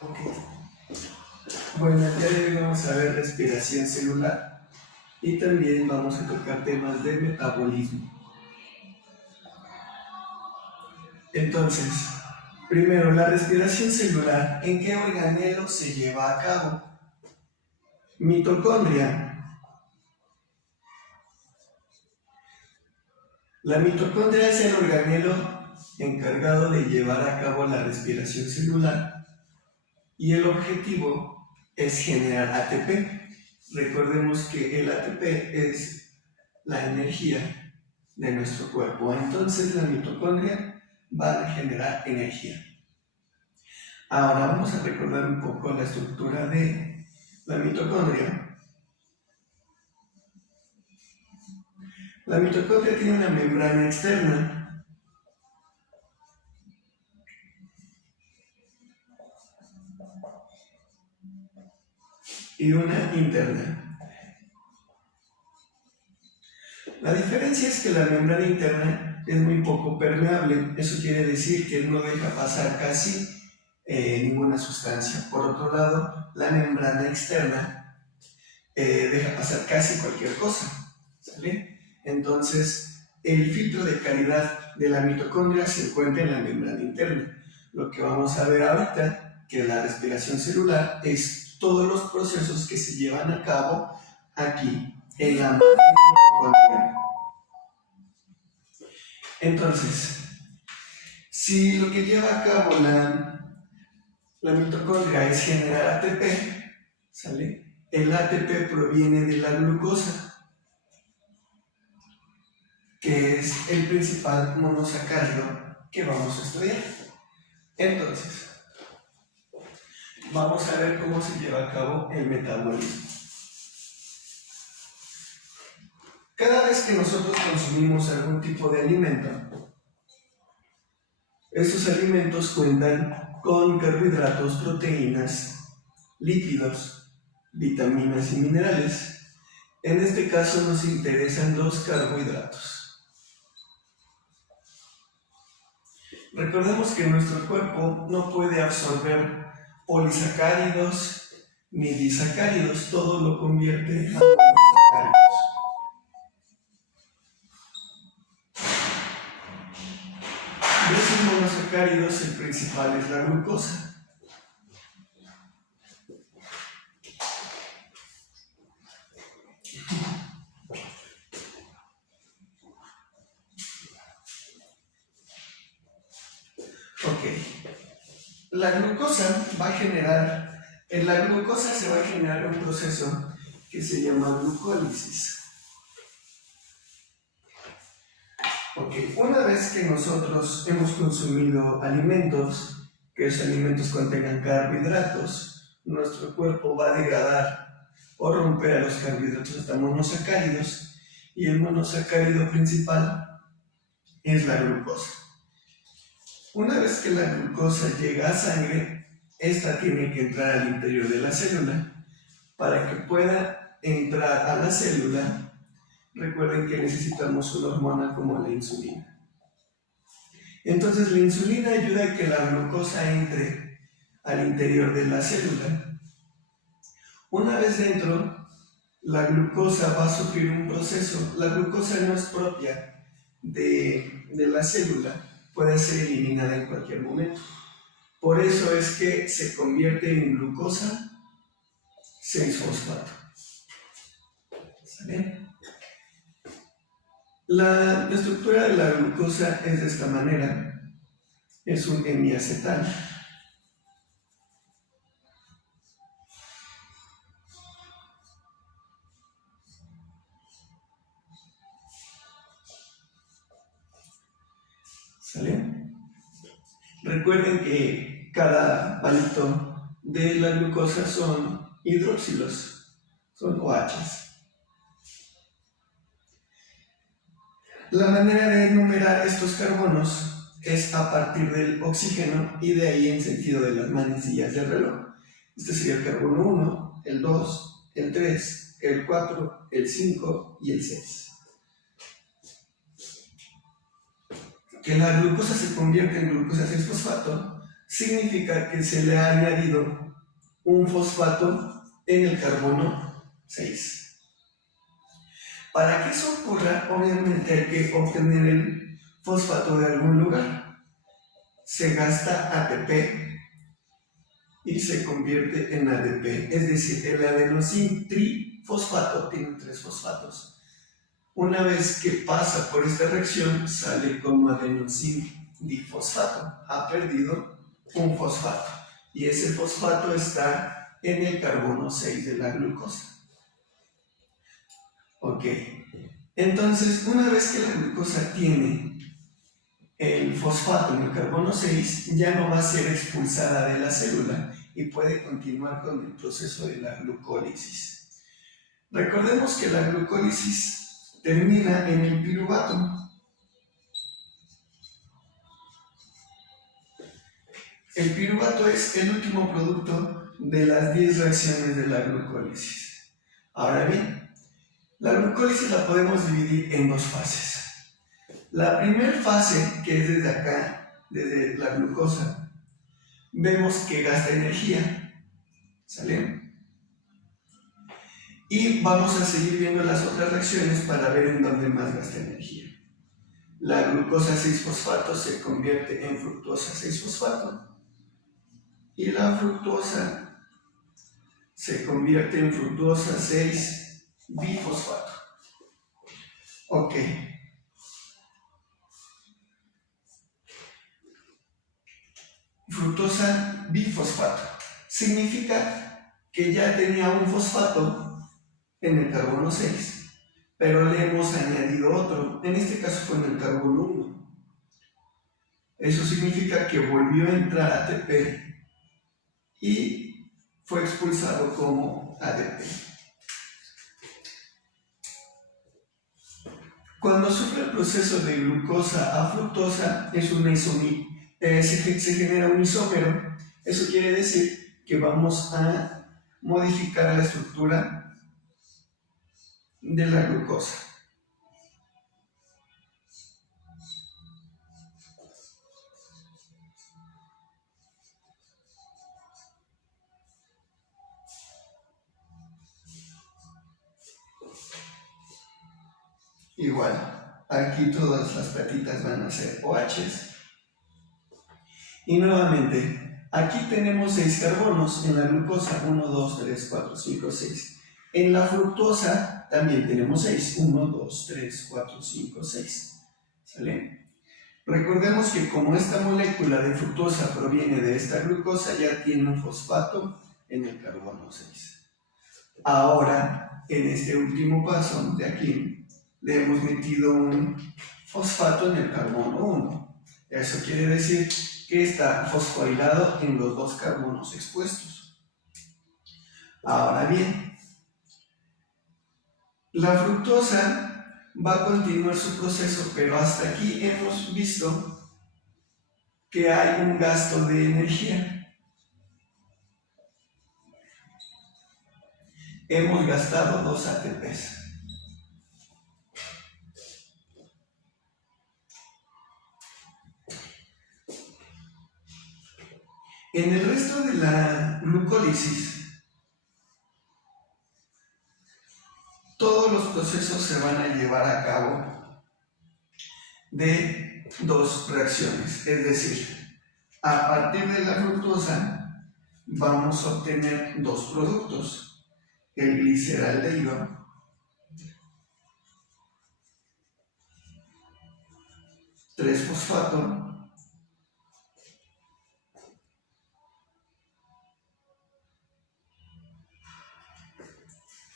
Ok. Bueno, el día de hoy vamos a ver respiración celular y también vamos a tocar temas de metabolismo. Entonces, primero, la respiración celular, ¿en qué organelo se lleva a cabo? Mitocondria. La mitocondria es el organelo encargado de llevar a cabo la respiración celular y el objetivo es generar ATP. Recordemos que el ATP es la energía de nuestro cuerpo, entonces la mitocondria va a generar energía. Ahora vamos a recordar un poco la estructura de la mitocondria. La mitocondria tiene una membrana externa y una interna. La diferencia es que la membrana interna es muy poco permeable, eso quiere decir que no deja pasar casi ninguna sustancia. Por otro lado, la membrana externa deja pasar casi cualquier cosa, ¿sale? Entonces, el filtro de calidad de la mitocondria se encuentra en la membrana interna. Lo que vamos a ver ahorita, que la respiración celular es todos los procesos que se llevan a cabo aquí en la mitocondria. Entonces, si lo que lleva a cabo la mitocondria es generar ATP, ¿sale? El ATP proviene de la glucosa, que es el principal monosacárido que vamos a estudiar. Entonces, vamos a ver cómo se lleva a cabo el metabolismo. Cada vez que nosotros consumimos algún tipo de alimento, estos alimentos cuentan con carbohidratos, proteínas, lípidos, vitaminas y minerales. En este caso nos interesan los carbohidratos. Recordemos que nuestro cuerpo no puede absorber polisacáridos ni disacáridos, todo lo convierte a monosacáridos. De esos monosacáridos, el principal es la glucosa. La glucosa en la glucosa se va a generar un proceso que se llama glucólisis. Una vez que nosotros hemos consumido alimentos, que esos alimentos contengan carbohidratos, nuestro cuerpo va a degradar o romper a los carbohidratos hasta monosacáridos, y el monosacárido principal es la glucosa. Una vez que la glucosa llega a sangre, esta tiene que entrar al interior de la célula. Para que pueda entrar a la célula, recuerden que necesitamos una hormona como la insulina. Entonces la insulina ayuda a que la glucosa entre al interior de la célula. Una vez dentro, la glucosa va a sufrir un proceso. La glucosa no es propia de la célula, puede ser eliminada en cualquier momento. Por eso es que se convierte en glucosa 6-fosfato. ¿Sale? La estructura de la glucosa es de esta manera. Es un hemiacetal. ¿Sale? Recuerden que cada palito de la glucosa son hidroxilos, son OHs. La manera de enumerar estos carbonos es a partir del oxígeno y de ahí en sentido de las manecillas del reloj. Este sería el carbono 1, el 2, el 3, el 4, el 5 y el 6. Que la glucosa se convierte en glucosa 6-fosfato significa que se le ha añadido un fosfato en el carbono 6. Para que eso ocurra, obviamente hay que obtener el fosfato de algún lugar. Se gasta ATP y se convierte en ADP, es decir, el adenosín trifosfato tiene 3 fosfatos. Una vez que pasa por esta reacción, sale como adenosín difosfato, ha perdido un fosfato, y ese fosfato está en el carbono 6 de la glucosa. Ok, entonces una vez que la glucosa tiene el fosfato en el carbono 6, ya no va a ser expulsada de la célula y puede continuar con el proceso de la glucólisis. Recordemos que la glucólisis termina en el piruvato. El piruvato es el último producto de las 10 reacciones de la glucólisis. Ahora bien, la glucólisis la podemos dividir en 2 fases. La primera fase, que es desde acá, desde la glucosa, vemos que gasta energía, ¿sale? Y vamos a seguir viendo las otras reacciones para ver en dónde más gasta energía. La glucosa 6-fosfato se convierte en fructosa 6-fosfato y la fructosa se convierte en fructosa 6-bifosfato. Ok. Fructosa bifosfato significa que ya tenía un fosfato en el carbono 6, pero le hemos añadido otro, en este caso fue en el carbono 1. Eso significa que volvió a entrar ATP y fue expulsado como ADP. Cuando sufre el proceso de glucosa a fructosa, es una se genera un isómero. Eso quiere decir que vamos a modificar la estructura de la glucosa. Igual, aquí todas las patitas van a ser OHs. Y nuevamente, aquí tenemos 6 carbonos en la glucosa, 1, 2, 3, 4, 5, 6. En la fructosa también tenemos 6, 1, 2, 3, 4, 5, 6. ¿Sale? Recordemos que como esta molécula de fructosa proviene de esta glucosa, ya tiene un fosfato en el carbono 6. Ahora, en este último paso de aquí, le hemos metido un fosfato en el carbono 1. Eso quiere decir que está fosforilado en los 2 carbonos expuestos. Ahora bien, la fructosa va a continuar su proceso, pero hasta aquí hemos visto que hay un gasto de energía. Hemos gastado 2 ATPs. En el resto de la glucólisis, todos los procesos se van a llevar a cabo de 2 reacciones, es decir, a partir de la fructosa vamos a obtener 2 productos, el gliceraldehído (3-fosfato)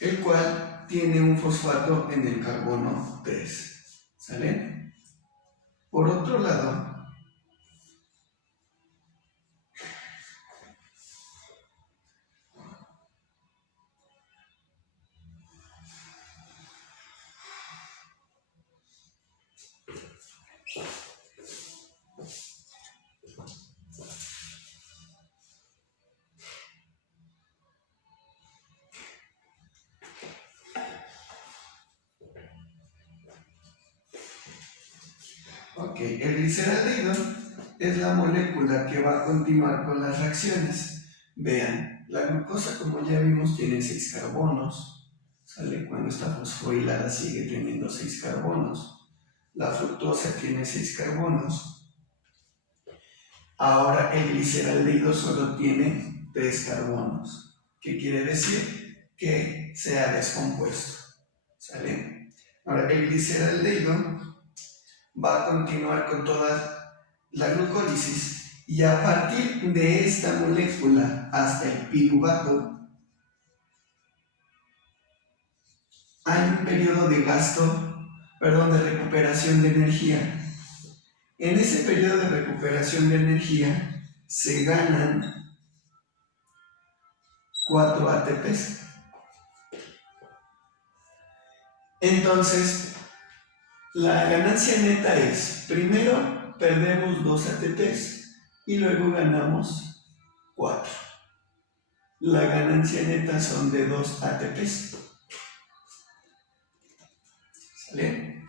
el cual tiene un fosfato en el carbono 3, ¿sale? Por otro lado, el gliceraldehído es la molécula que va a continuar con las reacciones. Vean, la glucosa, como ya vimos, tiene 6 carbonos, ¿sale? Cuando está fosforilada sigue teniendo 6 carbonos. La fructosa tiene 6 carbonos. Ahora el gliceraldehído solo tiene 3 carbonos. ¿Qué quiere decir? Que se ha descompuesto, ¿sale? Ahora el gliceraldehído va a continuar con toda la glucólisis y a partir de esta molécula hasta el piruvato hay un periodo de de recuperación de energía. En ese periodo de recuperación de energía se ganan 4 ATPs. Entonces, la ganancia neta es, primero perdemos 2 ATPs y luego ganamos 4. La ganancia neta son de 2 ATPs. ¿Sale?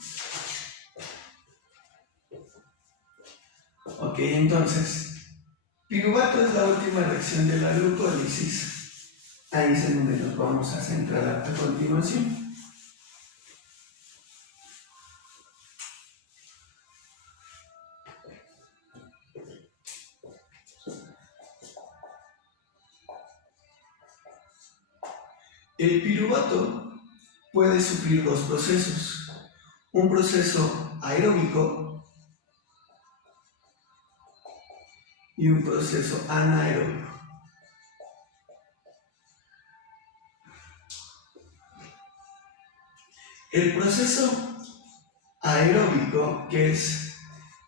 Ok, entonces, piruvato es la última reacción de la glucólisis. Ahí es en donde nos vamos a centrar a continuación. El piruvato puede sufrir 2 procesos. Un proceso aeróbico y un proceso anaeróbico. El proceso aeróbico, que es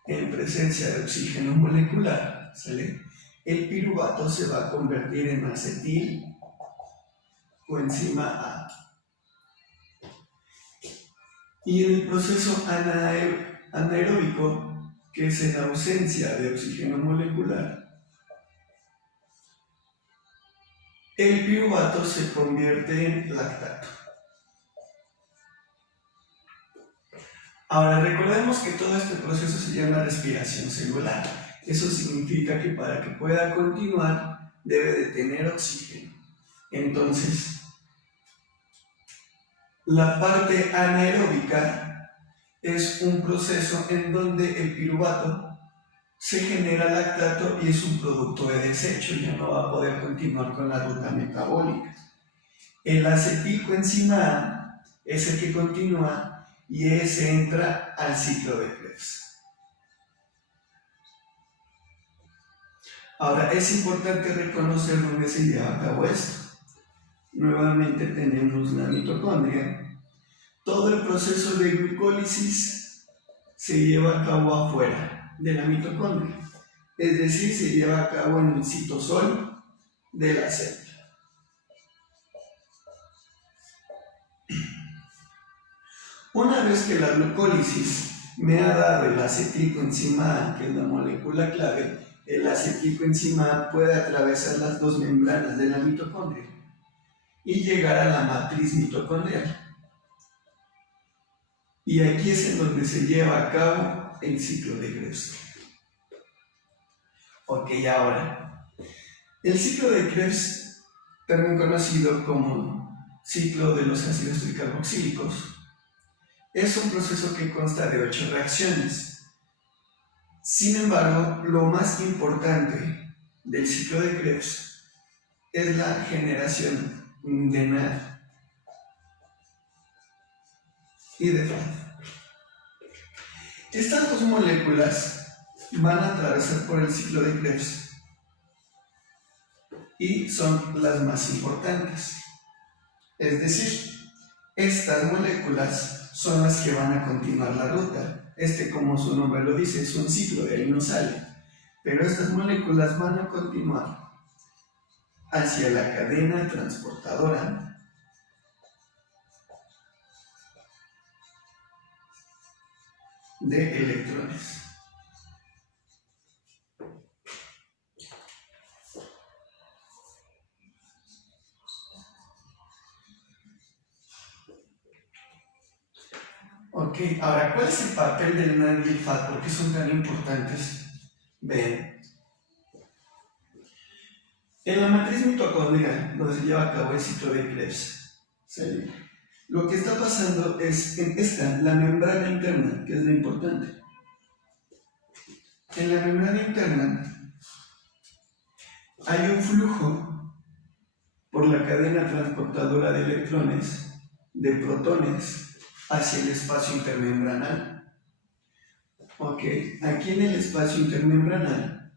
en presencia de oxígeno molecular, ¿sale? El piruvato se va a convertir en acetil coenzima A. Y en el proceso anaeróbico, que es en ausencia de oxígeno molecular, el piruvato se convierte en lactato. Ahora recordemos que todo este proceso se llama respiración celular. Eso significa que para que pueda continuar debe de tener oxígeno. Entonces, la parte anaeróbica es un proceso en donde el piruvato se genera lactato y es un producto de desecho, ya no va a poder continuar con la ruta metabólica. El acetilcoenzima A es el que continúa y ese entra al ciclo de Krebs. Ahora, es importante reconocer dónde se lleva a cabo esto. Nuevamente tenemos la mitocondria. Todo el proceso de glucólisis se lleva a cabo afuera de la mitocondria, es decir, se lleva a cabo en el citosol de la célula. Una vez que la glucólisis me ha dado el acetilcoenzima A, que es la molécula clave, el acetilcoenzima A puede atravesar las 2 membranas de la mitocondria y llegar a la matriz mitocondrial. Y aquí es en donde se lleva a cabo el ciclo de Krebs. Ok, ahora, el ciclo de Krebs, también conocido como ciclo de los ácidos tricarboxílicos, es un proceso que consta de 8 reacciones. Sin embargo, lo más importante del ciclo de Krebs es la generación de NAD y de FAD. Estas 2 moléculas van a atravesar por el ciclo de Krebs y son las más importantes. Es decir, estas moléculas son las que van a continuar la ruta. Como su nombre lo dice, es un ciclo, de ahí no sale. Pero estas moléculas van a continuar hacia la cadena transportadora de electrones. Ok, ahora, ¿cuál es el papel del NAD y el FAD? ¿Por qué son tan importantes? Ven, en la matriz mitocondrial, donde se lleva a cabo el ciclo de Krebs, ¿sí? Lo que está pasando es en esta, la membrana interna, que es lo importante. En la membrana interna hay un flujo por la cadena transportadora de electrones, de protones, hacia el espacio intermembranal. Ok, aquí en el espacio intermembranal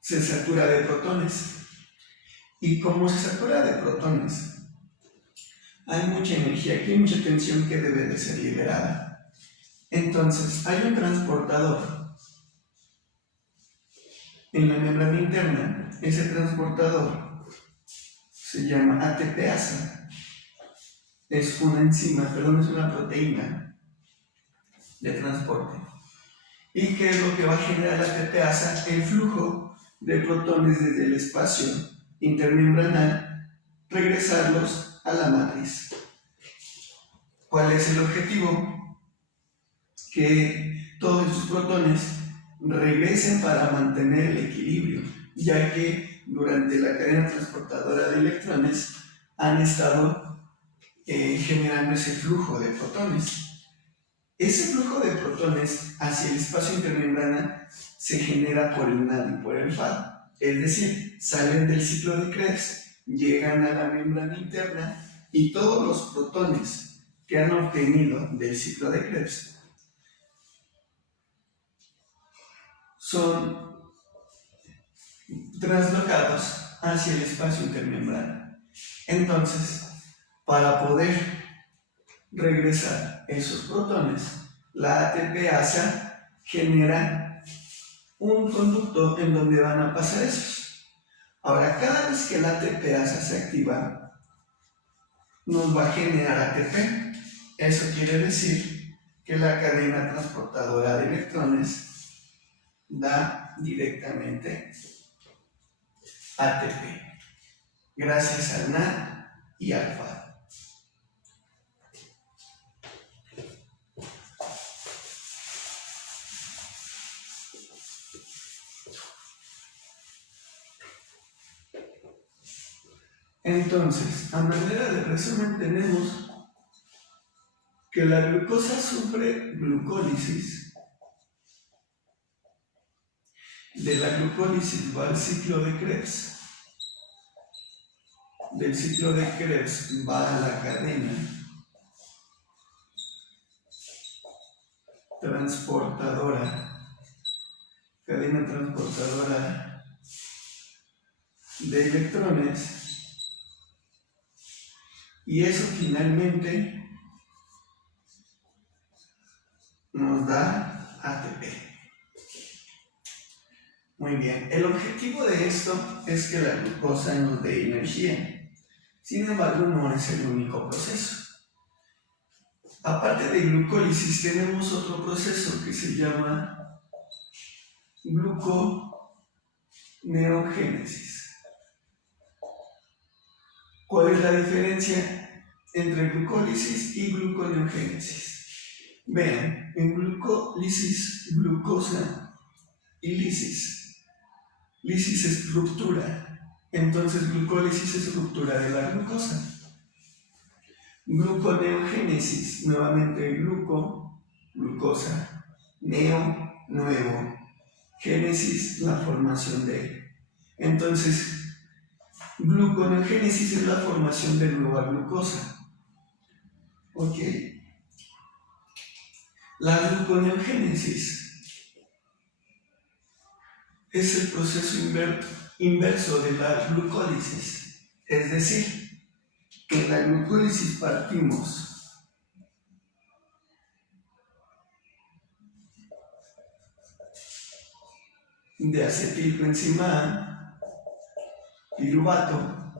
se satura de protones. Y como se satura de protones, hay mucha energía, aquí hay mucha tensión que debe de ser liberada. Entonces, hay un transportador en la membrana interna. Ese transportador se llama ATPasa. Es una enzima, perdón, es una proteína de transporte. ¿Y qué es lo que va a generar la ATPasa? El flujo de protones desde el espacio intermembranal, regresarlos a la matriz. ¿Cuál es el objetivo? Que todos esos protones regresen para mantener el equilibrio, ya que durante la cadena transportadora de electrones han estado generando ese flujo de protones. Ese flujo de protones hacia el espacio intermembrana se genera por el NAD y por el FAD, es decir, salen del ciclo de Krebs, llegan a la membrana interna y todos los protones que han obtenido del ciclo de Krebs son traslocados hacia el espacio intermembrana. Entonces, para poder regresar esos protones, la ATPasa genera un conducto en donde van a pasar esos. Ahora, cada vez que la ATPasa se activa, nos va a generar ATP. Eso quiere decir que la cadena transportadora de electrones da directamente ATP, gracias al NAD y al FAD. Entonces, a manera de resumen, tenemos que la glucosa sufre glucólisis. De la glucólisis va al ciclo de Krebs. Del ciclo de Krebs va a la cadena transportadora de electrones, y eso finalmente nos da ATP. Muy bien, el objetivo de esto es que la glucosa nos dé energía. Sin embargo, no es el único proceso. Aparte de glucólisis, tenemos otro proceso que se llama gluconeogénesis. ¿Cuál es la diferencia entre glucólisis y gluconeogénesis? Vean, en glucólisis, glucosa y lisis. Lisis es ruptura, entonces glucólisis es ruptura de la glucosa. Gluconeogénesis, nuevamente glucosa, neo, nuevo, génesis, la formación de. Entonces, gluconeogénesis es la formación de nueva glucosa. Ok. La gluconeogénesis es el proceso inverso de la glucólisis. Es decir, que en la glucólisis partimos de acetilcoenzima A, piruvato,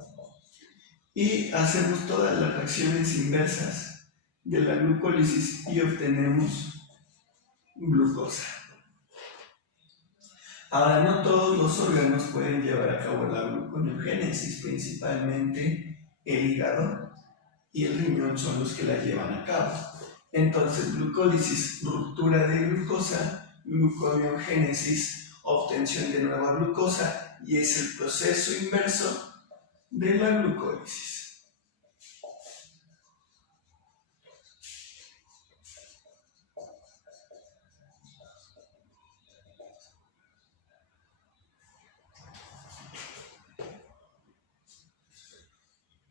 y hacemos todas las reacciones inversas de la glucólisis y obtenemos glucosa. Ahora, no todos los órganos pueden llevar a cabo la gluconeogénesis, principalmente el hígado y el riñón son los que la llevan a cabo. Entonces, glucólisis, ruptura de glucosa, gluconeogénesis, obtención de nueva glucosa, y es el proceso inverso de la glucólisis.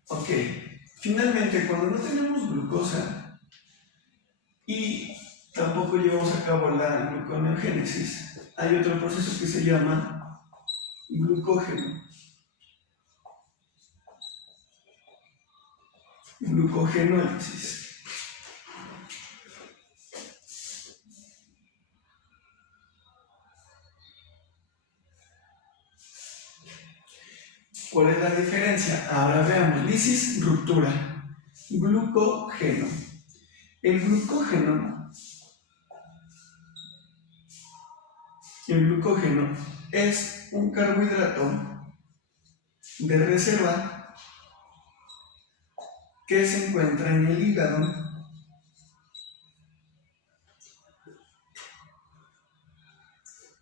Ok, finalmente cuando no tenemos glucosa y tampoco llevamos a cabo la gluconeogénesis, hay otro proceso que se llama glucógeno. Glucogenólisis. ¿Cuál es la diferencia? Ahora veamos, lisis, ruptura, glucógeno. El glucógeno es un carbohidrato de reserva que se encuentra en el hígado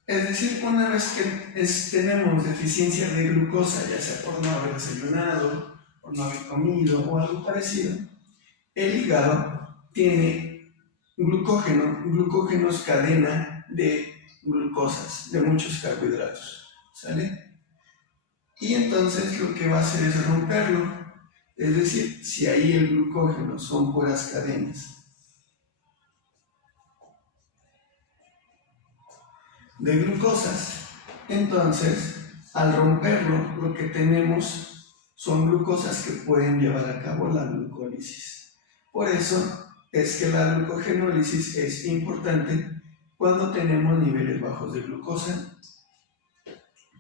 Es decir, una vez que tenemos deficiencia de glucosa, ya sea por no haber desayunado, por no haber comido o algo parecido, el hígado tiene glucógeno es cadena de glucosas, de muchos carbohidratos, ¿sale? Y entonces lo que va a hacer es romperlo, es decir, si ahí el glucógeno son puras cadenas de glucosas, entonces al romperlo lo que tenemos son glucosas que pueden llevar a cabo la glucólisis. Por eso es que la glucogenólisis es importante cuando tenemos niveles bajos de glucosa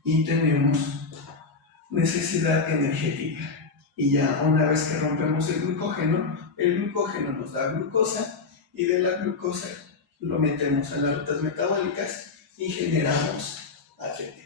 y tenemos necesidad energética. Y ya una vez que rompemos el glucógeno nos da glucosa y de la glucosa lo metemos a las rutas metabólicas y generamos ATP.